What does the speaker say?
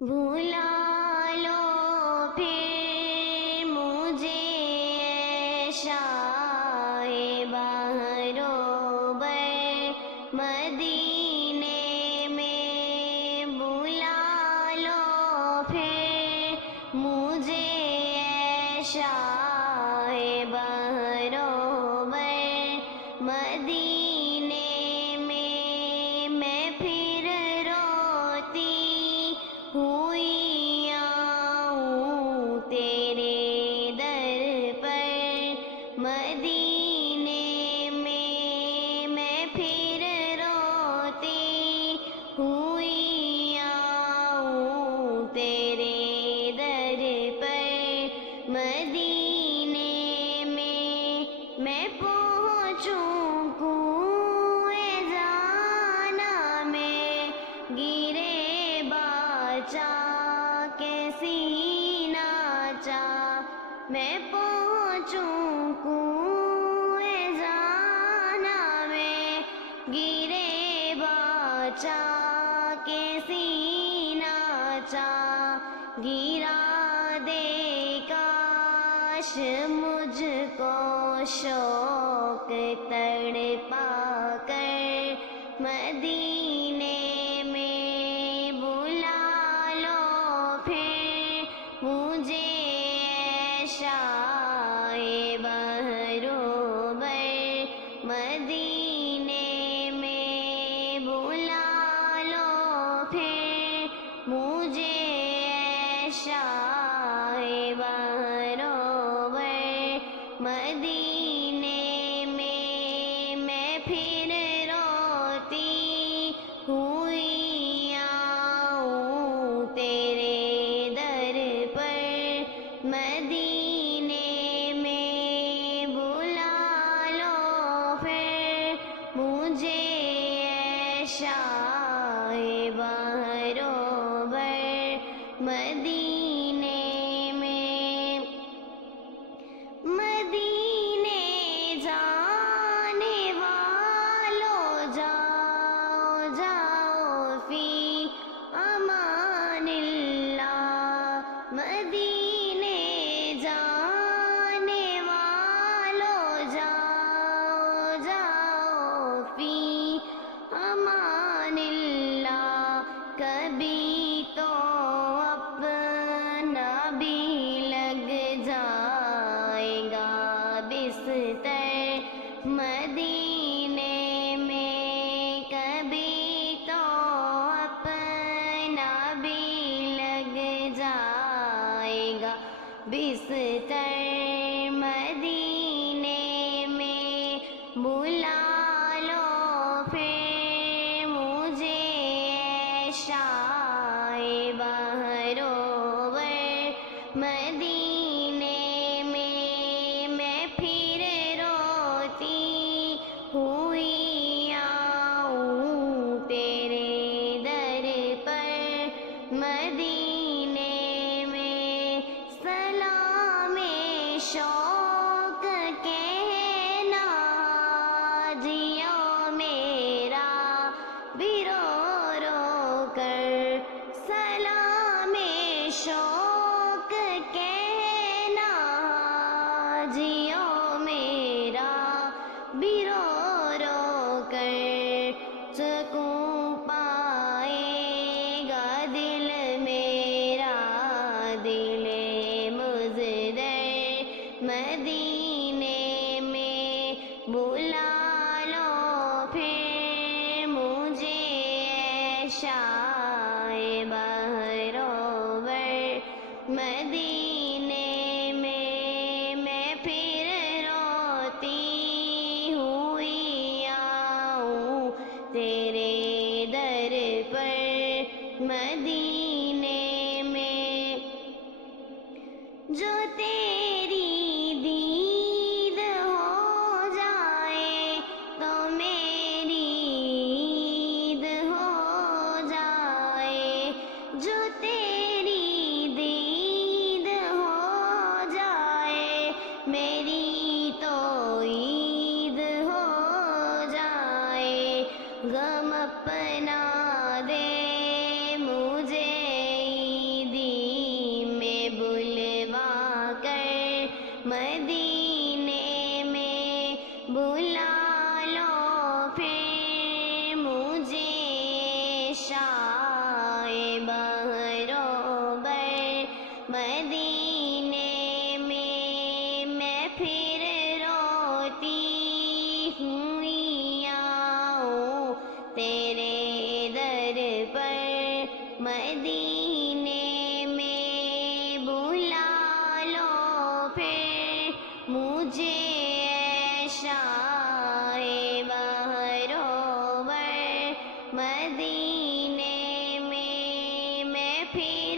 بھلا لو پھر مجھے شاہ بہروبر مدینے میں، بھلا لو پھر مجھے شاہ بہروبر مدینے میں پھر روتی ہوئی آؤں تیرے در پر مدینے میں پھر روتی ہوئی آؤں تیرے در پر مدینے میں پہنچوں کوئے زانا میں، گرے باچا کے سینہ چا، میں پہنچوں کوئے زانا میں، گرے باچا کے سینہ چا، گرا دے کاش مجھ کو شوق تڑپا کر مدینے میں، بلا لو پھر مجھے شاہ بہروبر مدینے میں، بلا لو پھر مجھے شاہ بہروبر مدینے میں پھر روتی ہوئی آؤں تیرے در پر مدینے میں، بلا لو پھر مجھے شاہ بہروبر مدینے میں، مدینے جانے والوں جاؤ جاؤ فی امان اللہ، مدینے جانے والوں جاؤ جاؤ فی امان اللہ، کبھی تو اپنا بھی لگ جائے گا بستر مدینے میں، کبھی تو اپنا بھی لگ جائے گا بستر مدینے میں، بلا لو پھر مجھے شاہ بہروبر مدینے میں پھر روتی ہوئی آؤں تیرے در پر مدینے میں، سلام شوق کہنا جیو میرا بھی رو رو کر، سلام شوق کہنا جیو میرا بھی رو رو کر، سکون پائے گا دل میرا دل مزدر مدینے میں، بلا لو پھر مجھے شاہ بہروبر مدینے میں پھر روتی ہوئی آؤں تیرے در پر مدینے میں، جو تیری دید ہو جائے تو میری عید ہو جائے، جو تیری دید ہو جائے میری تو عید ہو جائے، غم اپنا دے مجھے بہرو بر مدینے میں پھر روتی ہوئی آؤں تیرے در پر مدینے میں بلا لو پھر مجھے اے شاہ بہرو بر مدینے میں پھر